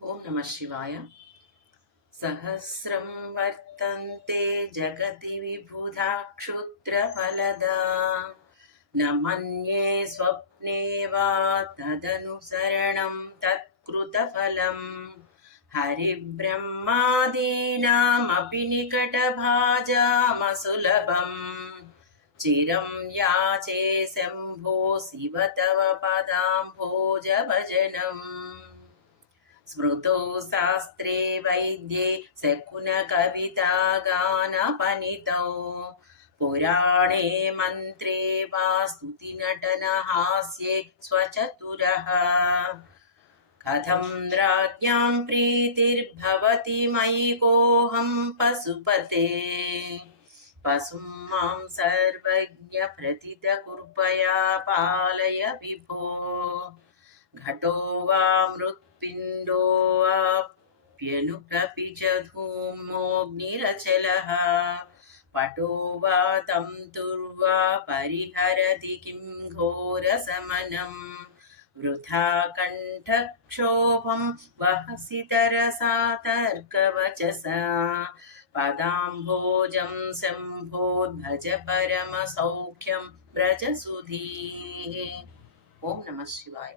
ఓం నమ శివాయ. సహస్రం వర్తంతే జగతి విబుధా క్షుద్రఫలదా న మన్యే స్వప్నే వా తదనుసరణం తత్కృతఫలం హరిబ్రహ్మాదీనామపి నికటభాజామసులభం చిరం యాచే శంభో శివ తవ పదాంభోజభజనం స్మృతో శాస్త్రే వైద్యే శకునకవితాగానపనితౌ పురాణే మంత్రే వా స్తుతినటనహాస్యే స్వచతురः కథం రాజ్ఞాం ప్రీతిర్భవతి మయి కోహం పశుపతే పశుం మాం సర్వజ్ఞ ప్రతిత కృపయా పాలయ విభో ఘటో వా మృత్పిండో వాప్యనురపి చ ధూమోऽగ్నిరచలः పటో వా తంతుర్వా పరిహరతి కిం ఘోరశమనం వృథా కంఠక్షోభం వహసి తరసా తర్కవచసా పదాంభోజం శంభోర్భజ పరమసౌఖ్యం వ్రజ సుధీః. ఓం నమః శివాయ.